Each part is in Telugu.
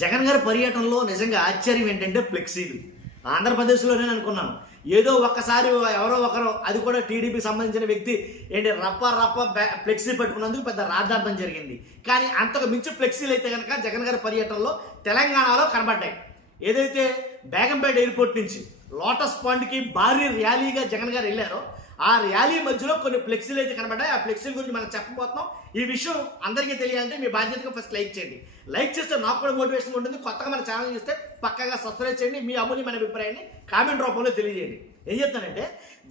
జగన్ గారి పర్యటనలో నిజంగా ఆశ్చర్యం ఏంటంటే ఫ్లెక్సీలు. ఆంధ్రప్రదేశ్లోనే అనుకున్నాను. ఏదో ఒక్కసారి ఎవరో ఒకరు, అది కూడా టీడీపీకి సంబంధించిన వ్యక్తి ఏంటి రప్ప ఫ్లెక్సీ పట్టుకున్నందుకు పెద్ద రాద్ధాంతం జరిగింది. కానీ అంతకు మించి ఫ్లెక్సీలు అయితే కనుక జగన్ గారి పర్యటనలో తెలంగాణలో కనబడ్డాయి. ఏదైతే బేగంపేట ఎయిర్పోర్ట్ నుంచి లోటస్ పాండ్కి భారీ ర్యాలీగా జగన్ గారు వెళ్ళారో ఆ ర్యాలీ మధ్యలో కొన్ని ఫ్లెక్సీలు అయితే కనబడ్డాయి. ఆ ఫ్లెక్సీల గురించి మనం చెప్పబోతున్నాం. ఈ విషయం అందరికీ తెలియాలంటే మీ బాధ్యతగా ఫస్ట్ లైక్ చేయండి. లైక్ చేస్తే నాకు కూడా మోటివేషన్ ఉంటుంది. కొత్తగా మన ఛానల్ చూస్తే పక్కగా సబ్స్క్రైబ్ చేయండి. మీ అమూల్యమైన అభిప్రాయాన్ని కామెంట్ రూపంలో తెలియజేయండి. ఏం చెప్తానంటే,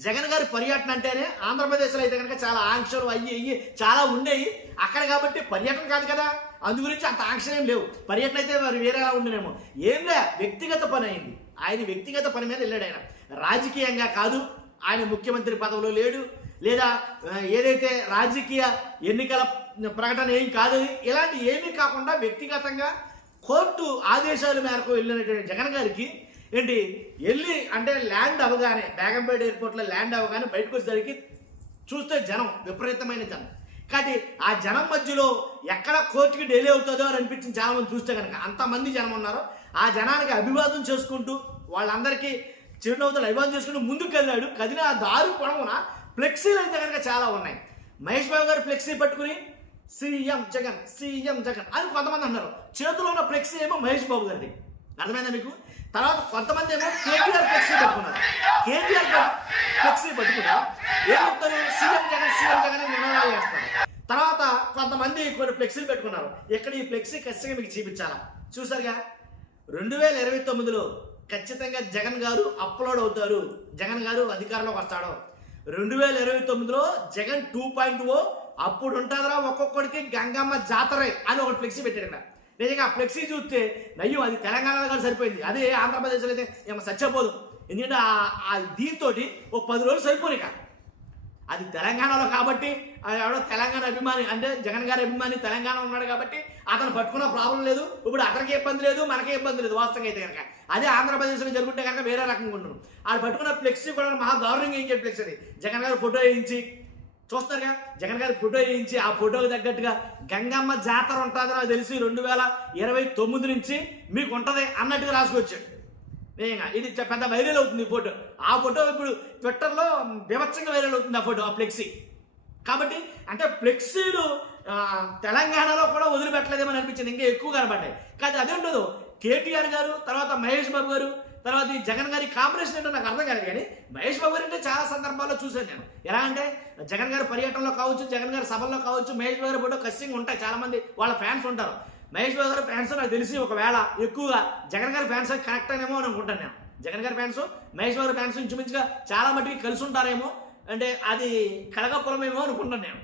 జగన్ గారి పర్యటన అంటేనే ఆంధ్రప్రదేశ్లో అయితే కనుక చాలా ఆంక్షలు అయ్యి చాలా ఉండేవి అక్కడ. కాబట్టి పర్యటన కాదు కదా, అందు గురించి అంత ఆంక్షలు ఏం లేవు. పర్యటన అయితే మరి వేరేలా ఉండేనేమో. ఏంలే, వ్యక్తిగత పని అయింది. ఆయన వ్యక్తిగత పని మీద వెళ్ళాడు. ఆయన రాజకీయంగా కాదు, ఆయన ముఖ్యమంత్రి పదవిలో లేడు, లేదా ఏదైతే రాజకీయ ఎన్నికల ప్రకటన ఏం కాదు, ఇలాంటి ఏమీ కాకుండా వ్యక్తిగతంగా కోర్టు ఆదేశాల మేరకు వెళ్ళినటువంటి జగన్ గారికి ఏంటి వెళ్ళి అంటే ల్యాండ్ అవగానే, బేగంపేట ఎయిర్పోర్ట్లో ల్యాండ్ అవగానే బయటకు వచ్చేసరికి చూస్తే జనం, విపరీతమైన జనం. కానీ ఆ జనం మధ్యలో ఎక్కడ కోర్టుకి డైలీ అవుతుందో అని అనిపించింది చాలామంది చూస్తే కనుక. అంతమంది జనం ఉన్నారు. ఆ జనానికి అభివాదం చేసుకుంటూ వాళ్ళందరికీ చిరునవ్వుతో అభివాదం చేసుకుంటూ ముందుకు వెళ్ళాడు. కదిన ఆ దారి పొడవున ఫ్లెక్సీలు అయితే కనుక చాలా ఉన్నాయి. మహేష్ బాబు గారు ఫ్లెక్సీ పట్టుకుని సీఎం జగన్ అని కొంతమంది అన్నారు. చేతిలో ఉన్న ఫ్లెక్సీ ఏమో మహేష్ బాబు గారిది, అర్థమైందా మీకు? తర్వాత కొంతమంది ఏమో కేటీఆర్ ఫ్లెక్సీ పట్టుకున్నారు. కేటీఆర్ ఫ్లెక్సీ పట్టుకున్నారు. ఏం చెప్తారు? సీఎం జగన్ అని నినాదాలు చేస్తారు. తర్వాత కొంతమంది కొన్ని ఫ్లెక్సీలు పెట్టుకున్నారు. ఇక్కడ ఈ ఫ్లెక్సీ ఖచ్చితంగా మీకు చూపించాలా. చూసారుగా, 2029లో ఖచ్చితంగా జగన్ గారు అప్లోడ్ అవుతారు, జగన్ గారు అధికారంలోకి వస్తాడు. 2029లో జగన్ 2.0 అప్పుడు ఉంటుందిరా ఒక్కొక్కడికి గంగమ్మ జాతరే అని ఒకటి ఫ్లెక్సీ పెట్టాడు. నిజంగా ఆ ఫ్లెక్సీ చూస్తే నయ్యం, అది తెలంగాణలో కూడా సరిపోయింది. అదే ఆంధ్రప్రదేశ్లో అయితే ఏమో సచ్చిపోదు. ఎందుకంటే దీంతో ఒక 10 రోజులు సరిపోయిక. అది తెలంగాణలో కాబట్టి ఎవడో తెలంగాణ అభిమాని అంటే జగన్ గారి అభిమాని తెలంగాణ ఉన్నాడు కాబట్టి అతను పట్టుకున్న ప్రాబ్లం లేదు. ఇప్పుడు అతనికి ఇబ్బంది లేదు, మనకే ఇబ్బంది లేదు. వాస్తవంగా అయితే కనుక అదే ఆంధ్రప్రదేశ్లో జరుగుతుంటే కనుక వేరే రకంగా ఉండను. అది పట్టుకున్న ఫ్లెక్సీ కూడా మహా దారుణంగా ఏం చెప్పి ఫ్లెక్సీ అది జగన్ గారు ఫోటో వేయించి చూస్తారుగా. జగన్ గారి ఫోటో వేయించి ఆ ఫోటోకి తగ్గట్టుగా గంగమ్మ జాతర ఉంటుంది నాకు తెలిసి 2029 నుంచి మీకు ఉంటుంది అన్నట్టుగా రాసుకొచ్చాడు. ఇది పెద్ద వైరల్ అవుతుంది ఫోటో. ఆ ఫోటో ఇప్పుడు ట్విట్టర్లో వివత్సంగా వైరల్ అవుతుంది ఆ ఫోటో, ఆ ఫ్లెక్సీ. కాబట్టి అంటే ఫ్లెక్సీలు తెలంగాణలో కూడా వదిలిపెట్టలేదేమని అనిపించింది, ఇంకా ఎక్కువ కనబడ్డాయి. కానీ అదే ఉండదు. కేటీఆర్ గారు, తర్వాత మహేష్ బాబు గారు, తర్వాత ఈ జగన్ గారి కాంబినేషన్ ఏంటో నాకు అర్థం కాదు. కానీ మహేష్ బాబు గారు అంటే చాలా సందర్భాల్లో చూశాను నేను. ఎలా అంటే జగన్ గారి పర్యటనలో కావచ్చు, జగన్ గారి సభల్లో కావచ్చు, మహేష్ బాబు గారి ఫోటో ఖచ్చితంగా ఉంటాయి. చాలామంది వాళ్ళ ఫ్యాన్స్ ఉంటారు. మహేష్ బాబు గారి ఫ్యాన్స్ నాకు తెలిసి ఒకవేళ ఎక్కువగా జగన్ గారి ఫ్యాన్స్ కనెక్ట్ అయినేమో అని అనుకుంటాను నేను. జగన్ గారి ఫ్యాన్స్ మహేష్ బాబు గారి ఫ్యాన్స్ ఇంచుమించుగా చాలా మట్టుకి కలిసి ఉంటారేమో, అంటే అది కడగపురమేమో అనుకుంటాను నేను.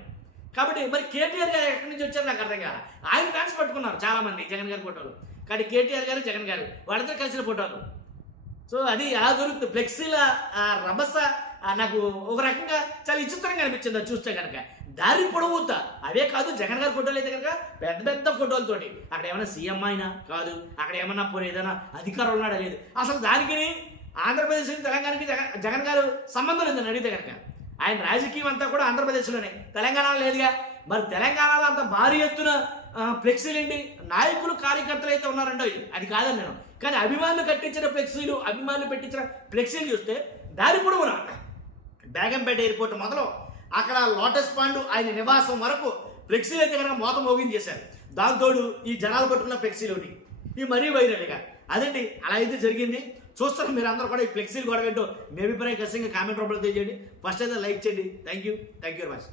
కాబట్టి మరి కేటీఆర్ గారు ఎక్కడి నుంచి వచ్చారు నాకు అర్థం కాదు. ఆయన ఫ్యాన్స్ పట్టుకున్నారు చాలామంది జగన్ గారి ఫోటోలు. కానీ కేటీఆర్ గారు, జగన్ గారు వాళ్ళిద్దరు కలిసిన ఫోటోలు. సో అది ఎలా దొరుకుతుంది ఫ్లెక్సీల రభస నాకు ఒక రకంగా చాలా విచిత్రంగా అనిపించింది అది చూస్తే కనుక. దారి పొడవుతా అవే కాదు, జగన్ గారి ఫోటోలు అయితే కనుక పెద్ద ఫోటోలతోటి. అక్కడ ఏమైనా సీఎం అయినా కాదు, అక్కడ ఏమన్నా పోనీ ఏదైనా అధికారం ఉన్నాడా లేదు. అసలు దానికి ఆంధ్రప్రదేశ్ తెలంగాణకి జగన్ గారు సంబంధం లేదని అడిగితే కనుక. ఆయన రాజకీయం అంతా కూడా ఆంధ్రప్రదేశ్లోనే, తెలంగాణలో లేదుగా. మరి తెలంగాణలో అంత భారీ ఎత్తున ఫ్లెక్సీలు ఏంటి? నాయకులు కార్యకర్తలు అయితే ఉన్నారంటో అది కాదని నేను. కానీ అభిమానులు కట్టించిన ఫ్లెక్సీలు, అభిమానులు పెట్టించిన ఫ్లెక్సీలు చూస్తే దారి పొడవునా బేగంపేట ఎయిర్పోర్ట్ మొదలు అక్కడ లోటస్ పాండ్ ఆయన నివాసం వరకు ఫ్లెక్సీలు అయితే కనుక మోత మోగిం చేశారు. దాంతోడు ఈ జనాలు పట్టుకున్న ఫ్లెక్సీలు ఇవి మరీ వైరల్గా. అదండి, అలా అయితే జరిగింది. చూస్తారు మీరు అందరూ కూడా ఈ ఫ్లెక్సీలు కూడా ఏంటో మీ అభిప్రాయం ఖచ్చితంగా కామెంట్ రూపంలో తెలియజేయండి. ఫస్ట్ అయితే లైక్ చేయండి. Thank you very much.